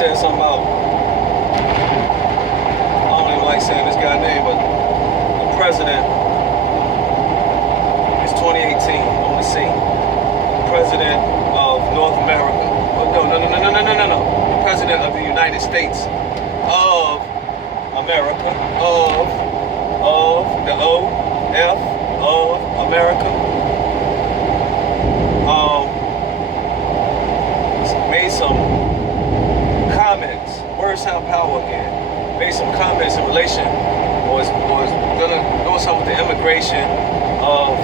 said something about, I don't even like saying this guy's name, but the president is 2018 on the scene. President of North America. No. President of the United States of America, of the O-F, of America. Made some comments, words sound power again, made some comments in relation, was doing something with the immigration of,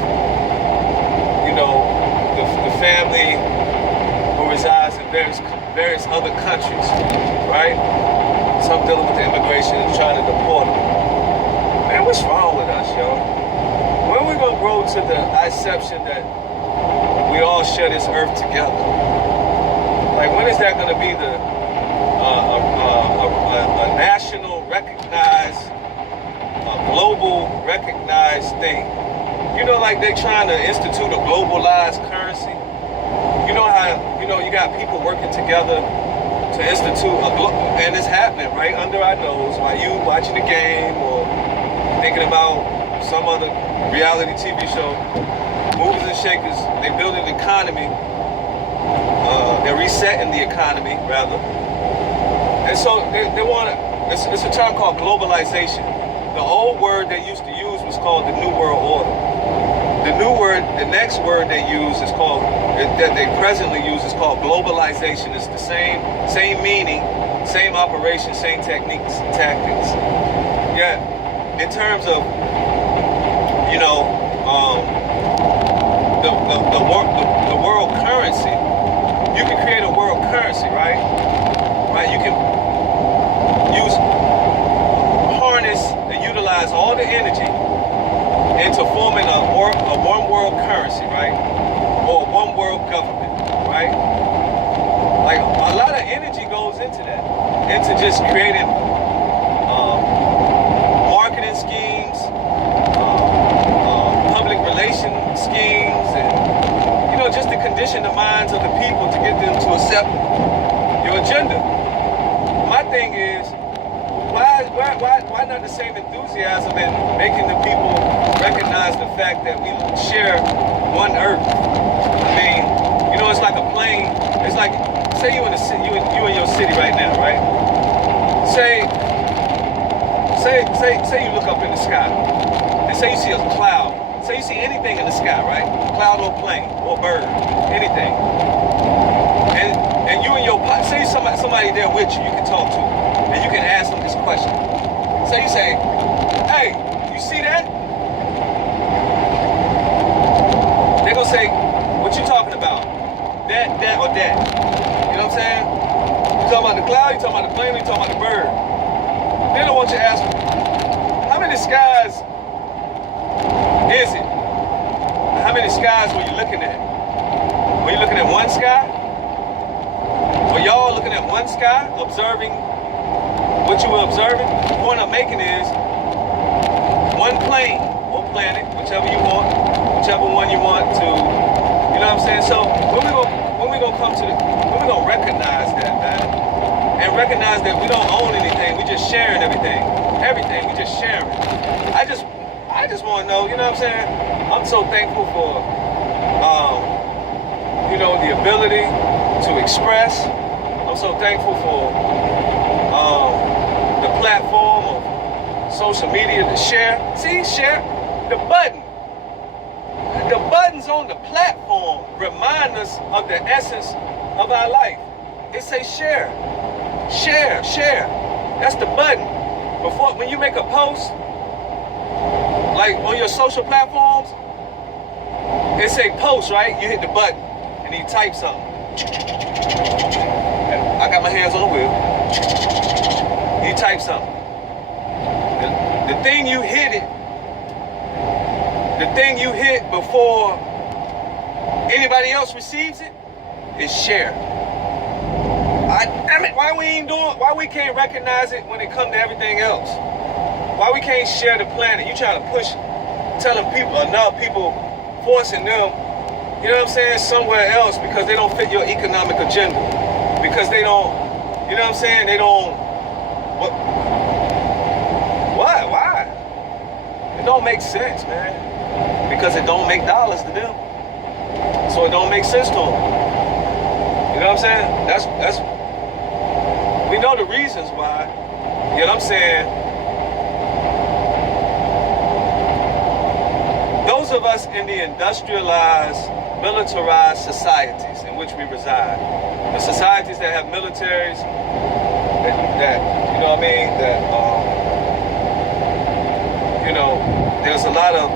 the family who resides in various other countries, right? Some dealing with the immigration and trying to deport them. Man, what's wrong with us, yo? When are we gonna grow to the conception that we all share this earth together? Like, when is that going to be a national recognized, global recognized thing? Like they're trying to institute a globalized currency. You know how, you got people working together to institute and it's happening right under our nose while you watching the game or thinking about some other reality TV show. Movers and shakers, they building the economy. They're resetting the economy, rather. And so they want to, it's a term called globalization. The old word they used to use was called the New World Order. The next word they use is called, that they presently use is called globalization. It's the same meaning, same operation, same techniques, tactics. Yeah, in terms of, the world currency, you can create a world currency, right? Right? You can harness and utilize all the energy into forming a one world currency, right? Or a one world government, right? Like, a lot of energy goes into that, into just creating marketing schemes, public relations schemes, and just to condition the minds of the people to get them to accept your agenda. My thing is, why not the same enthusiasm in making the people recognize the fact that we share one earth? I mean, it's like a plane. It's like, say you in your city right now, right? Say you look up in the sky and say you see a cloud. Say you see anything in the sky, right? Cloud or plane or bird, anything. And you and your say somebody there with you can talk to, and you can ask them this question. So you say, "Hey, you see that?" They're gonna say, "What you talking about? That, or that?" You know what I'm saying? You talking about the cloud? You talking about the plane? Or you talking about the bird? Then I want you to ask them, how many skies is it? How many skies were you looking at? Were you looking at one sky? Were y'all looking at one sky, observing what you were observing? The point I'm making is, one plane or planet, whichever you want, whichever one you want to, you know what I'm saying? So when we gonna recognize that, man, and recognize that we don't own anything, we just sharing everything, we just sharing. I just want to know, you know what I'm saying? I'm so thankful for, the ability to express. I'm so thankful for the platform of social media to share. See, share the button. The buttons on the platform remind us of the essence of our life. It says share. That's the button. When you make a post, like on your social platforms, it say post, right? You hit the button and you type something. I got my hands on the wheel. You type something. The thing you hit before anybody else receives it is share. Damn it, why we can't recognize it when it comes to everything else? Why we can't share the planet? You trying to push, telling people, enough people, forcing them, you know what I'm saying, somewhere else because they don't fit your economic agenda. Because they don't You know what I'm saying? They don't. What? Why? It don't make sense, man. Because it don't make dollars to them. So it don't make sense to them. You know what I'm saying? That's. We know the reasons why. You know what I'm saying? Those of us in the industrialized, militarized societies in which we reside, the societies that have militaries, that you know what I mean, that you know, there's a lot of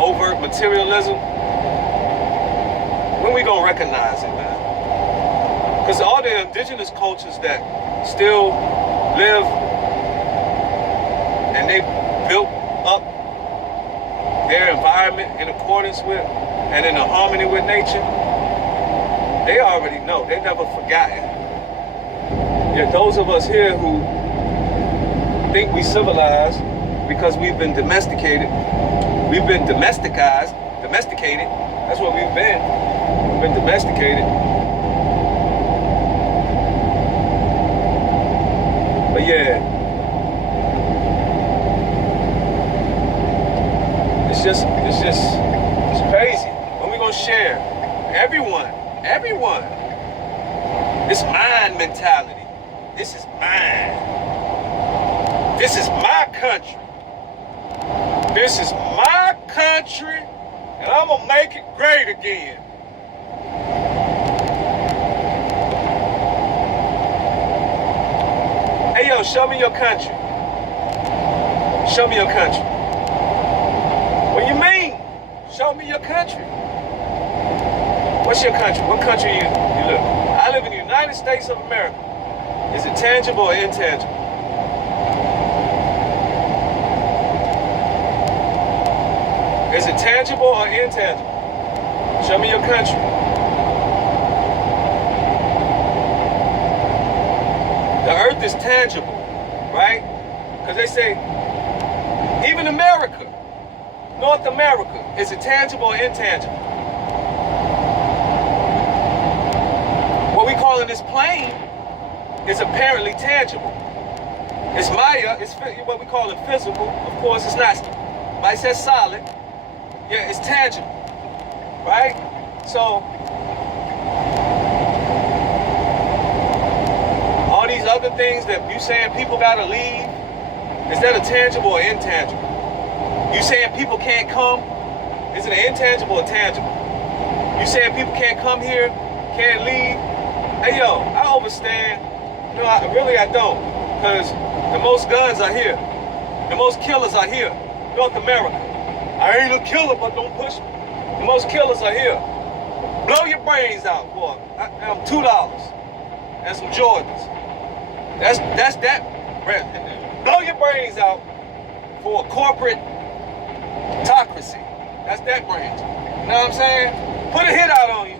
overt materialism. When we gonna recognize it, man? Because all the indigenous cultures that still live and they built up their environment in accordance with and in harmony with nature, they already know. They never forgotten. Yet those of us here who think we civilized because we've been domesticated, we've been domesticated, that's what we've been. We've been domesticated. But yeah, it's crazy. When we gonna share? Everyone. It's mine mentality. This is mine. This is my country. This is my country, and I'm gonna make it great again. Hey yo, show me your country. Show me your country. What do you mean? Show me your country. What's your country? What country you live in? I live in the United States of America. Is it tangible or intangible? Is it tangible or intangible? Show me your country. The earth is tangible, right? Because they say, even America, North America, is it tangible or intangible? What we call in this plane is apparently tangible. It's Maya, it's what we call it physical. Of course, it's not. But it says solid. Yeah, it's tangible, right? So, all these other things that you saying people gotta leave, is that a tangible or intangible? You saying people can't come, is it an intangible or tangible? You saying people can't come here, can't leave? Hey yo, I understand. No, I don't. Because the most guns are here. The most killers are here. North America. I ain't a killer, but don't push me. The most killers are here. Blow your brains out for $2 and some Jordans. That's that. Blow your brains out for a corporate autocracy. That's that branch. You know what I'm saying? Put a hit out on you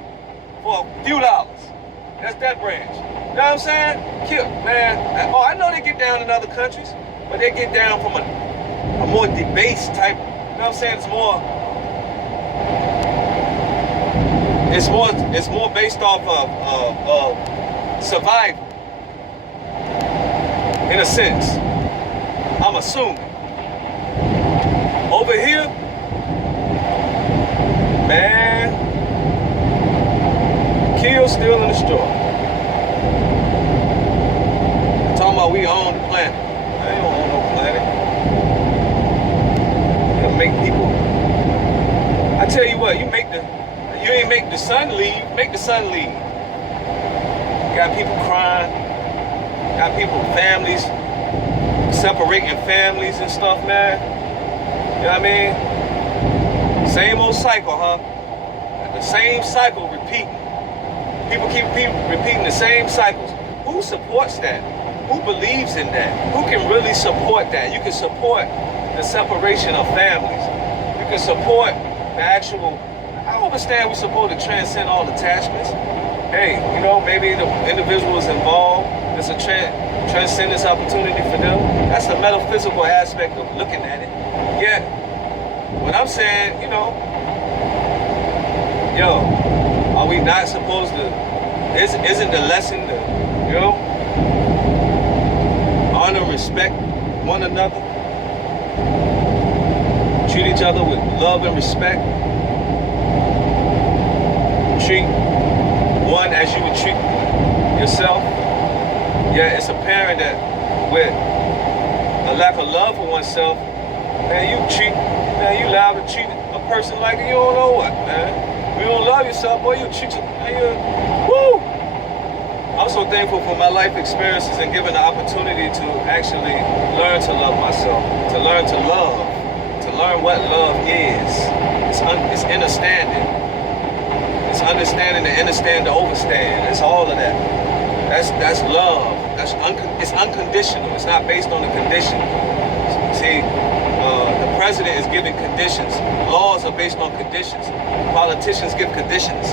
for a few dollars. That's that branch. You know what I'm saying? Kill, man. Oh, I know they get down in other countries, but they get down from a more debased type. You know what I'm saying? It's more based off of survival. In a sense. I'm assuming. Over here, man, kill, steal, and destroy. I'm talking about we own the planet. I ain't own no planet. You make people. I tell you what, you ain't make the sun leave, make the sun leave. Got people crying, got people, families, separating families and stuff, man. You know what I mean? Same old cycle, huh? The same cycle repeating. People keep repeating the same cycles. Who supports that? Who believes in that? Who can really support that? You can support the separation of families. You can support the actual. I understand we're supposed to transcend all attachments. Hey, you know, maybe the individuals involved, there's a transcendence opportunity for them. That's the metaphysical aspect of looking at it. Yet, what I'm saying, you know, yo, are we not supposed to Isn't the lesson to, honor and respect one another? Treat each other with love and respect. Treat one as you would treat yourself. Yeah, it's apparent that with a lack of love for oneself, man, you liable to treat a person like you don't know what, man. If you don't love yourself, boy, you treat woo! I'm so thankful for my life experiences and given the opportunity to actually learn to love myself, to learn to love, to learn what love is. It's understanding. It's understanding to understand to overstand. It's all of that. That's love. It's unconditional. It's not based on the condition. See, the president is giving conditions. Laws are based on conditions. Politicians give conditions.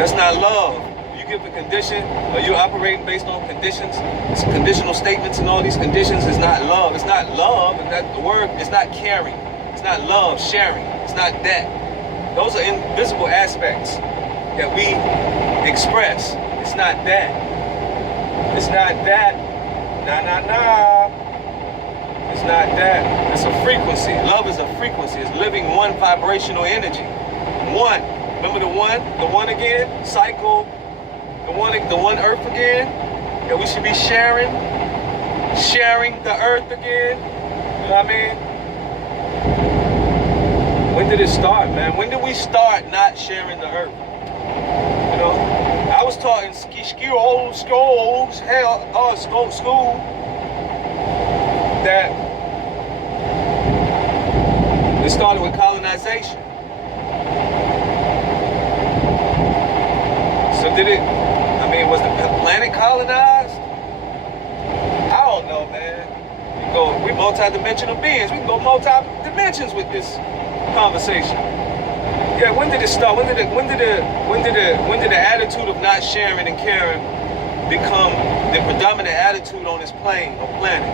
That's not love. You give a condition, or you operating based on conditions. It's conditional statements and all these conditions is not love. It's not love. The word is not caring. It's not love, sharing. It's not that. Those are invisible aspects that we express. It's not that. It's not that. Nah. It's not that. It's a frequency. Love is a frequency. It's living one vibrational energy. One. Remember the one? The one again? Cycle. The one earth again? That we should be sharing the earth again. You know what I mean? When did it start, man? When did we start not sharing the earth? You know? I was taught in school that it started with colonization. So was the planet colonized? I don't know, man. We multi-dimensional beings. We can go multi-dimensions with this conversation. Yeah, when did it start? When did the attitude of not sharing and caring become the predominant attitude on this plane or planet?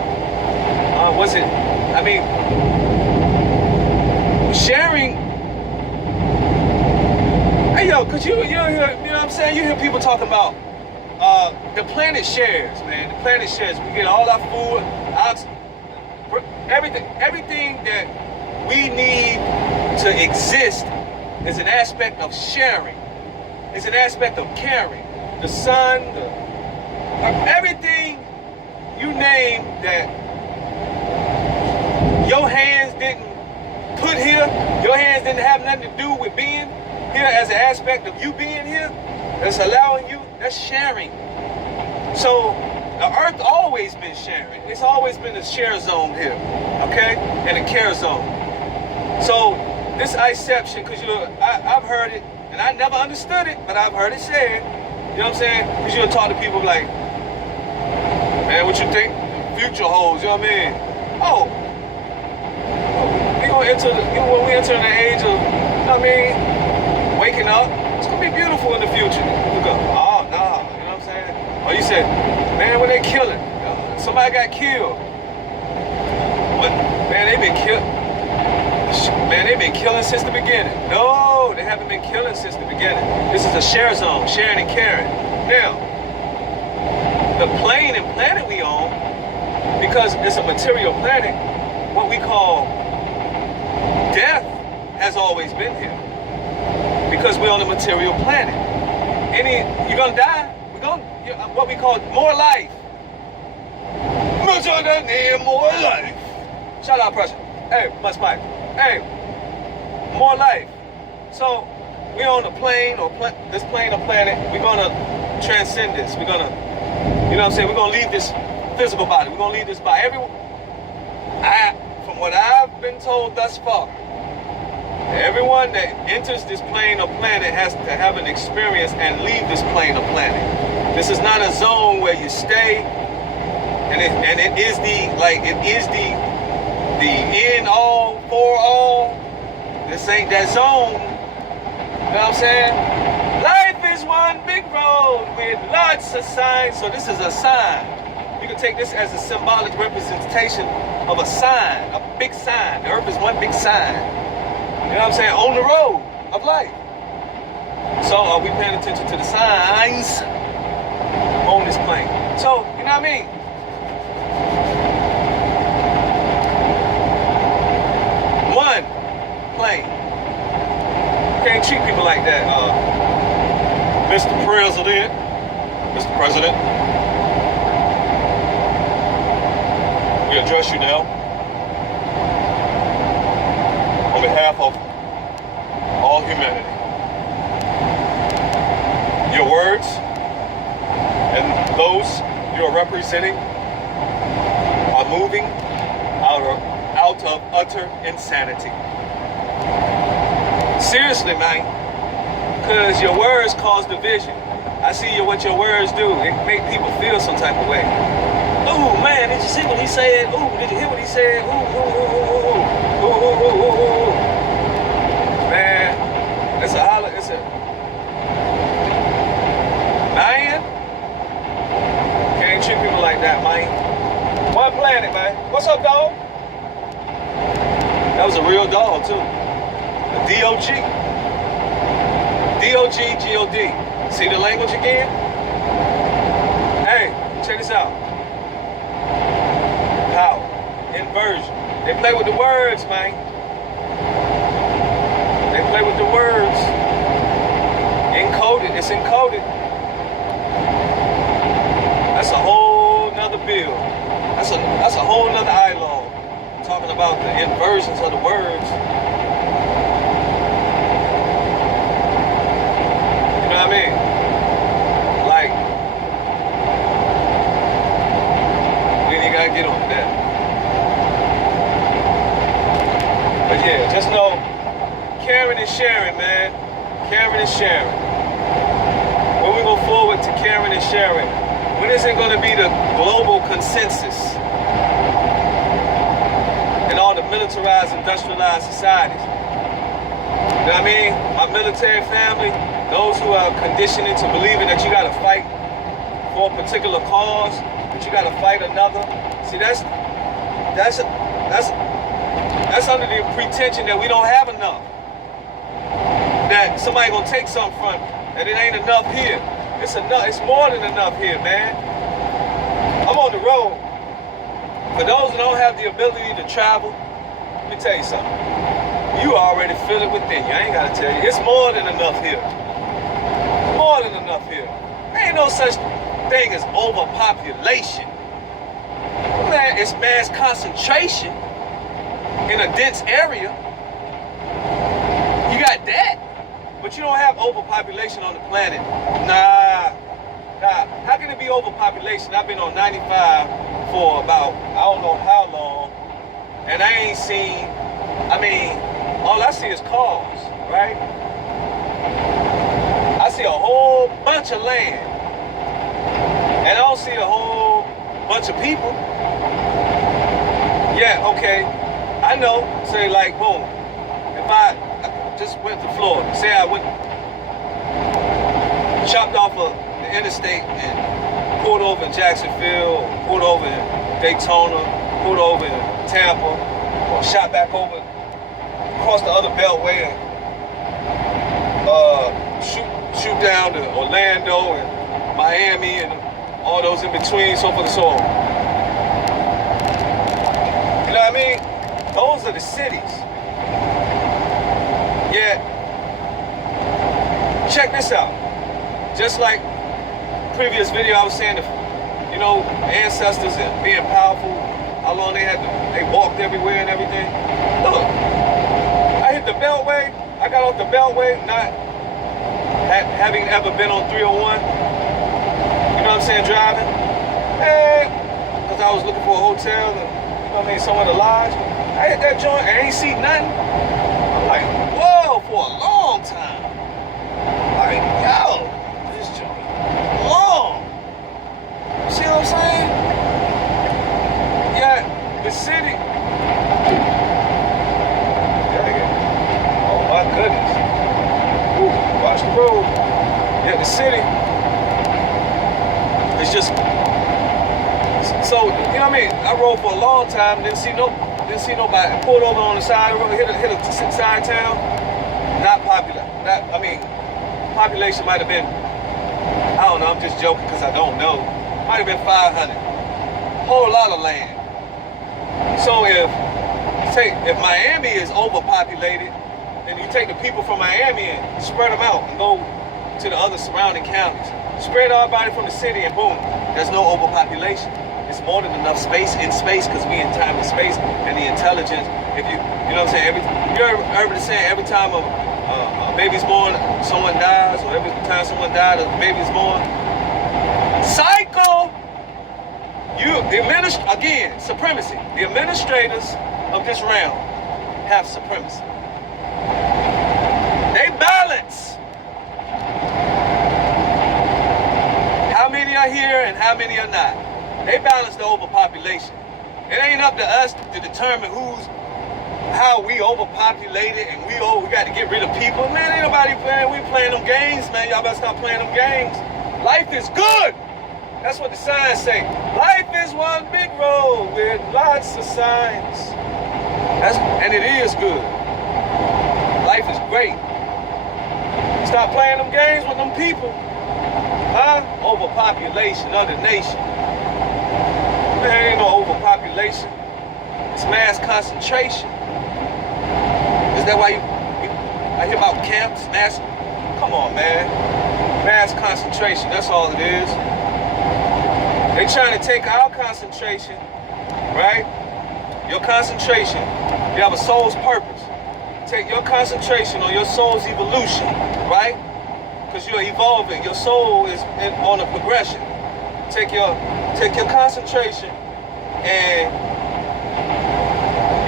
Sharing. Hey yo, cause you hear, you know what I'm saying? You hear people talking about the planet shares, man. The planet shares. We get all our food, everything that we need to exist is an aspect of sharing. It's an aspect of caring. The sun, everything you name that your hands didn't put here, your hands didn't have nothing to do with being here as an aspect of you being here, that's allowing you, that's sharing. So the earth always been sharing. It's always been a share zone here, okay? And a care zone. So this iception, because I've heard it, and I never understood it, but I've heard it said, you know what I'm saying? Because you'll talk to people like, man, what you think future holds, you know what I mean? Oh, when we enter the age of, you know what I mean, waking up, it's going to be beautiful in the future. We go, oh, nah, you know what I'm saying? Or you said, man, when they killing, somebody got killed. What? Man, they've been killing since the beginning. No, they haven't been killing since the beginning. This is a share zone, sharing and caring. Now, the plane and planet we own, because it's a material planet, what we call death has always been here. Because we're on a material planet. You're gonna die. What we call more life. More life. Shout out, Pressure. Hey, Bust Mike. Hey, more life. So we're on a plane this plane or planet. We're gonna transcend this. We're gonna, you know what I'm saying? We're gonna leave this physical body. We're gonna leave this body. From what I've been told thus far, everyone that enters this plane or planet has to have an experience and leave this plane or planet. This is not a zone where you stay, and it is the end all for all. This ain't that zone. You know what I'm saying? Life is one big road with lots of signs. So this is a sign. You can take this as a symbolic representation of a sign, a big sign. The earth is one big sign. You know what I'm saying? On the road of life. So are we paying attention to the signs? mean? One plane. Can't treat people like that, Mr. President. Mr. President. We address you now. On behalf of all humanity. Your words and those you are representing are moving out of utter insanity. Seriously, man, because your words cause division. I see what your words do. It make people feel some type of way. Ooh, man, did you see what he said? Ooh, did you hear what he said? Ooh, ooh, ooh, ooh, ooh, ooh, ooh, ooh, ooh, ooh. Man, it's a holler, it's a man. Can't treat people like that, man. One planet, man. What's up, dog? That was a real dog, too. A D-O-G. D-O-G-G-O-D. See the language again? Hey, check this out. How? Inversion. They play with the words, man. They play with the words. Encoded. It's encoded. That's a whole nother bill. That's a whole nother ILO. Talking about the inversions of the words. You know what I mean? Like, we ain't gotta get on that. But yeah, just know, caring and sharing, man. Caring and sharing. When we go forward to caring and sharing, when is it going to be the global consensus in all the militarized, industrialized societies? You know what I mean? My military family, those who are conditioning to believing that you got to fight for a particular cause, that you got to fight another. See, that's under the pretension that we don't have enough. That somebody gonna take something from you, that it ain't enough here. It's enough. It's more than enough here, man. I'm on the road. For those that don't have the ability to travel, let me tell you something. You already feel it within you. I ain't gotta tell you. It's more than enough here. More than enough here. There ain't no such thing as overpopulation. Man, it's mass concentration in a dense area. You got that. But you don't have overpopulation on the planet. Nah. How can it be overpopulation? I've been on 95 for about, I don't know how long, and I ain't seen, all I see is cars, right? I see a whole bunch of land, and I don't see a whole bunch of people. Yeah, okay, I know, say like, boom, if I just went to Florida. Say I went, chopped off of the interstate and pulled over in Jacksonville, pulled over in Daytona, pulled over in Tampa, or shot back over across the other beltway and shoot down to Orlando and Miami and all those in between, so forth and so on. You know what I mean? Those are the cities. Yeah, check this out. Just like previous video, I was saying, ancestors and being powerful, how long they walked everywhere and everything. Look, I hit the Beltway. I got off the Beltway, not having ever been on 301. You know what I'm saying, driving. Because I was looking for a hotel, somewhere to lodge. I hit that joint, I ain't see nothing. I'm like, whoa, for a long time. Like, yo, this joint long. See what I'm saying? Yeah, the city. Oh my goodness. Woo, watch the road. Yeah, the city. It's just, so, you know what I mean? I rode for a long time, didn't see nobody. Pulled over on the side of the road, hit a side town. Not popular. Population might have been, I don't know, I'm just joking because I don't know. Might have been 500. whole lot of land. So if Miami is overpopulated, then you take the people from Miami and spread them out and go to the other surrounding counties. Spread everybody from the city and boom, there's no overpopulation. It's more than enough space in space because we in time and space, and the intelligence. If you know what I'm saying? You ever saying every time a baby's born, someone dies, or every time someone dies, a baby's born. Cycle. Again, supremacy. The administrators of this realm have supremacy. They balance how many are here and how many are not. They balance the overpopulation. It ain't up to us to determine how we overpopulated and we got to get rid of people. Man, ain't nobody playing. We playing them games, man. Y'all better stop playing them games. Life is good. That's what the signs say. Life is one big road with lots of signs. And it is good. Life is great. Stop playing them games with them people. Huh? Overpopulation of the nation. Man, ain't no overpopulation. It's mass concentration. Is that why I hear about camps? Come on, man. Mass concentration, that's all it is. They trying to take our concentration, right? Your concentration, you have a soul's purpose. Take your concentration on your soul's evolution, right? Because you're evolving. Your soul is on a progression. Take your concentration and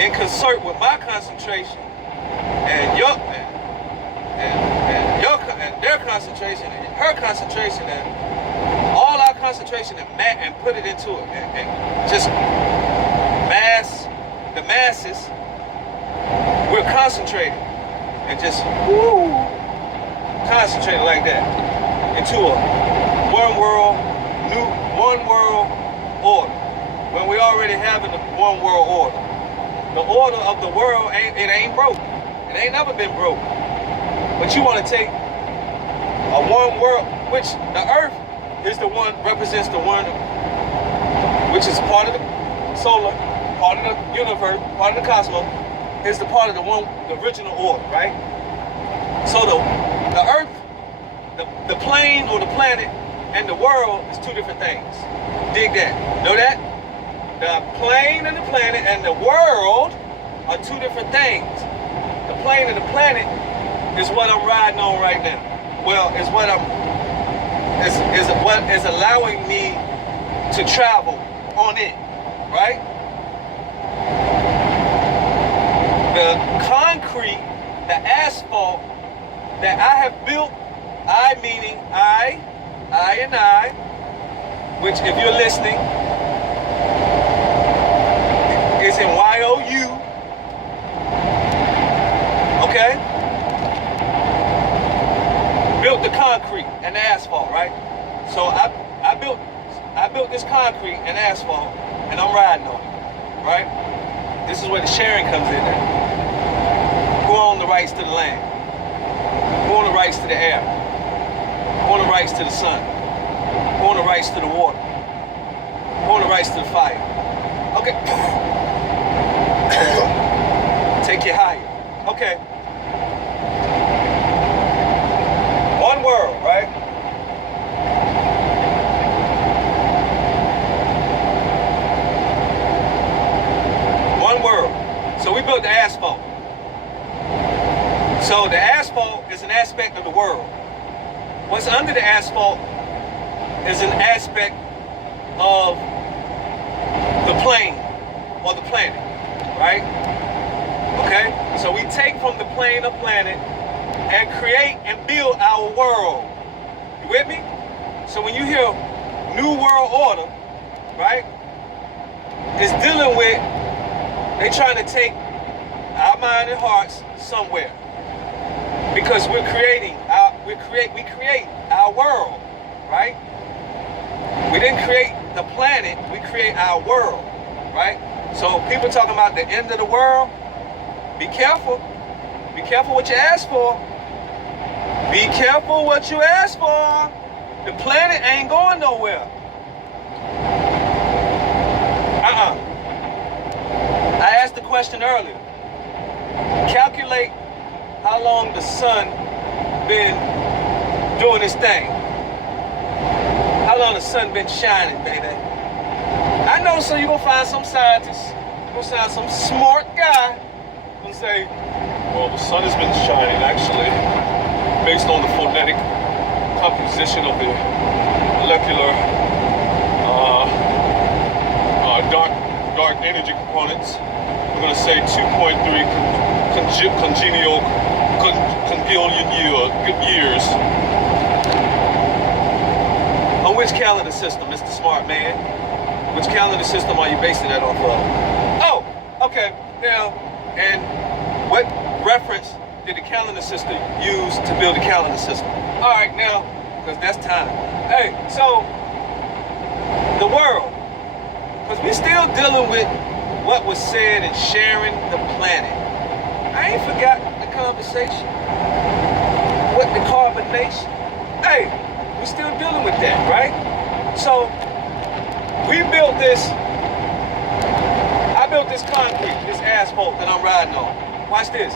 in concert with my concentration and their concentration and her concentration and all our concentration and put it into it and just the masses. We're concentrating and just concentrating like that into a one world order. When we already having the one world order. The order of the world ain't broke. It ain't never been broke. But you want to take a one world, which the earth is the one, represents the one, which is part of the solar, part of the universe, part of the cosmos, is the part of the original order, right? So the earth, the plane or the planet, and the world is two different things. Dig that. Know that? The plane and the planet and the world are two different things. The plane and the planet is what I'm riding on right now. Well, is what is allowing me to travel on it, right? The concrete, the asphalt that I have built, I meaning I, which if you're listening, is in Y-O-U, okay? Built the concrete and the asphalt, right? So I built this concrete and asphalt, and I'm riding on it, right? This is where the sharing comes in there. Who owns the rights to the land? Who owns the rights to the air? Who owns the rights to the sun? Who owns the rights to the water? Who owns the rights to the fire? Okay. Take you higher. Okay. One world, right? One world. So we built the asphalt. So the asphalt is an aspect of the world. What's under the asphalt is an aspect of the plane or the planet, right? Okay? So we take from the plane or planet and create and build our world. You with me? So when you hear New World Order, right? It's dealing with, they trying to take our mind and hearts somewhere. Because we create our world, right? We didn't create the planet, we create our world, right? So people talking about the end of the world, be careful. Be careful what you ask for. Be careful what you ask for. The planet ain't going nowhere. I asked the question earlier. Calculate how long the sun been doing its thing. How long the sun been shining, baby. I know, so you're gonna find some scientist, you're gonna find some smart guy and say, well, the sun has been shining actually based on the phonetic composition of the molecular dark energy components. We're going to say 2.3 congillion years. On which calendar system, Mr. Smart Man? Which calendar system are you basing that off of? Oh, okay. Now, and what reference did the calendar system use to build the calendar system? All right, now, because that's time. Hey, so the world, because we're still dealing with what was said in sharing the planet. I ain't forgot the conversation with the carbonation. Hey, we're still dealing with that, right? So we built this. I built this concrete, this asphalt that I'm riding on. Watch this.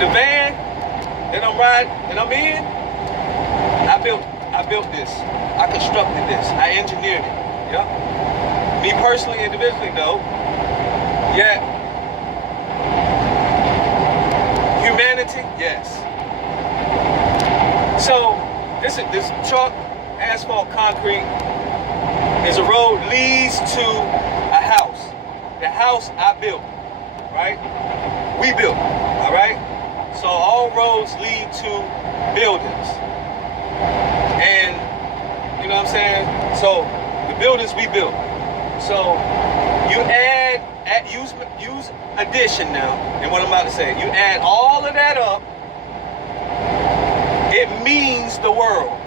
The van that I'm riding, that I'm in, I built this. I constructed this. I engineered it. Yep. Me personally, individually, though. Yeah. Humanity, yes. So this chalk, asphalt, concrete is a road leads to a house. The house I built, right? We built, all right? So all roads lead to buildings. And, you know what I'm saying? So the buildings we built. So you use addition now, and what I'm about to say, you add all of that up, it means the world.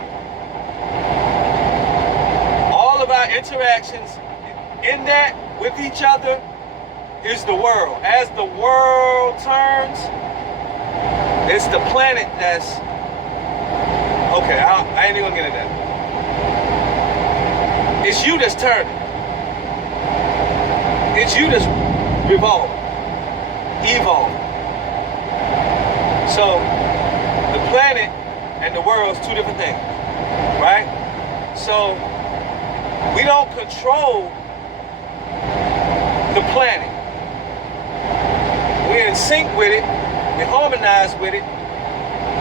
All of our interactions in that with each other is the world. As the world turns, it's the planet that's, okay, I ain't even gonna get into that. It's you that's turning. It's you that's evolving. So the planet and the world is two different things, right? So we don't control the planet. We're in sync with it. We harmonize with it.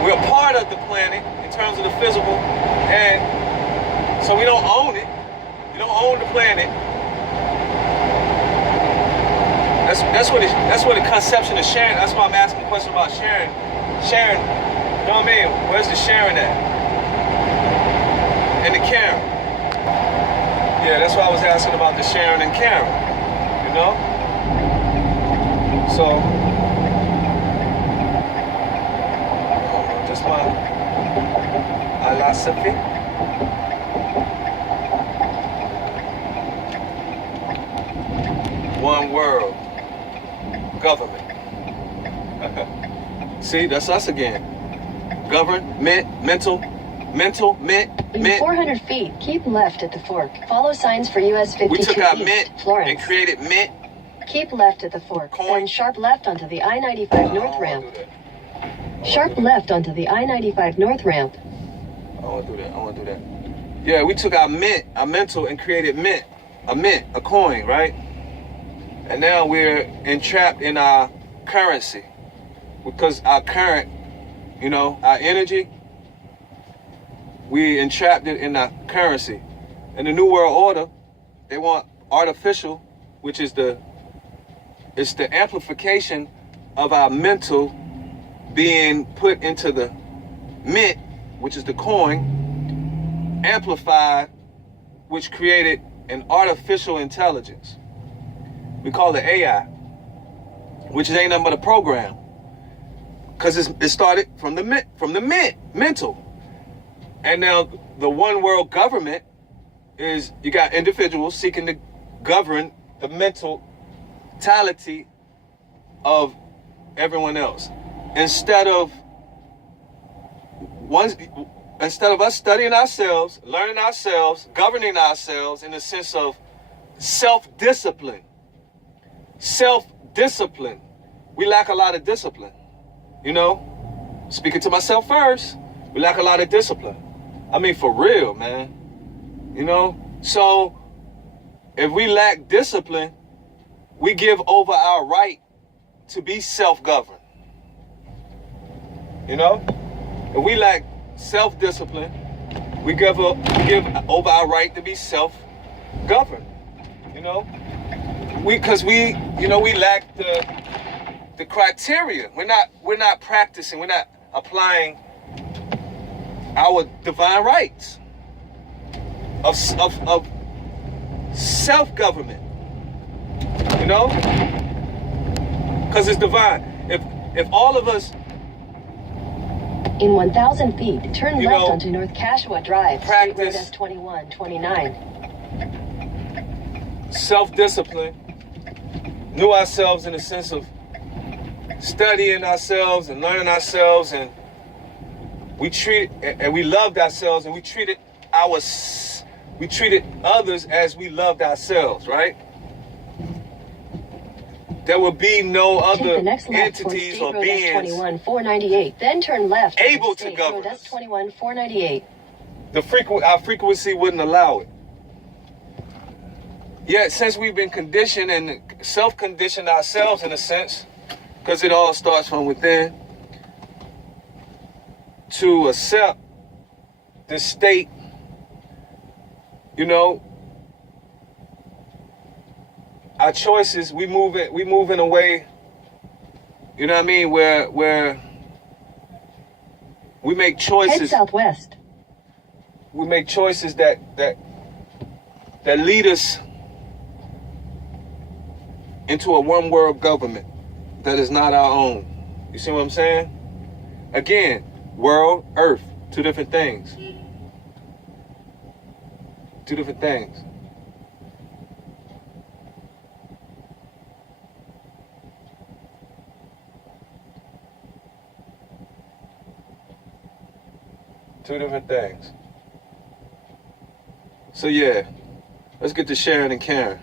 We're a part of the planet in terms of the physical, and so we don't own it. You don't own the planet. That's what the conception of sharing. That's why I'm asking a question about sharing. Sharing, you know what I mean? Where's the sharing at? And the caring. Yeah, that's why I was asking about the sharing and caring. You know? So, just my philosophy. One world. Government. See, that's us again. Mental, In 400 feet, keep left at the fork. Follow signs for US 52 We took out East, mint Florence. and created mint. Keep left at the fork, Coin. then sharp left onto the I-95 North ramp. Sharp left onto the I-95 North ramp. I want to do that. Yeah, we took our mint, our mental, and created mint, a coin, right? And now we're entrapped in our currency because our current, you know, our energy, we entrapped it in our currency. In the New World Order, they want artificial, which is it's the amplification of our mental being put into the mint, which is the coin, amplified, which created an artificial intelligence. We call it AI, which ain't nothing but a program, because it started from the mental, and now the one world government is you got individuals seeking to govern the mentality of everyone else, instead of us studying ourselves, learning ourselves, governing ourselves in the sense of self-discipline. Self-discipline. We lack a lot of discipline. You know, speaking to myself first, we lack a lot of discipline. I mean, for real, man. You know, so if we lack discipline, we give over our right to be self-governed. You know, if we lack self-discipline, we give over our right to be self-governed. You know, because we lack the criteria. We're not practicing. We're not applying our divine rights of self-government, you know, because it's divine. If all of us in 1,000 feet, turn You left know, onto North Cashua Drive, State Road practice- S2129. self-discipline, knew ourselves in the sense of studying ourselves and learning ourselves, and we loved ourselves, and we treated others as we loved ourselves, right? There would be no Take other the next left towards entities State or Road beings S21498. Then turn left onto able to State govern Road us. S21498. Our frequency wouldn't allow it. Yet, since we've been conditioned and self-conditioned ourselves in a sense, because it all starts from within, to accept the state, you know, our choices, we move in a way, you know what I mean, where we make Head choices. southwest. We make choices that lead us into a one world government that is not our own. You see what I'm saying? Again, world, earth, two different things. Two different things. Two different things. So yeah, let's get to sharing and caring.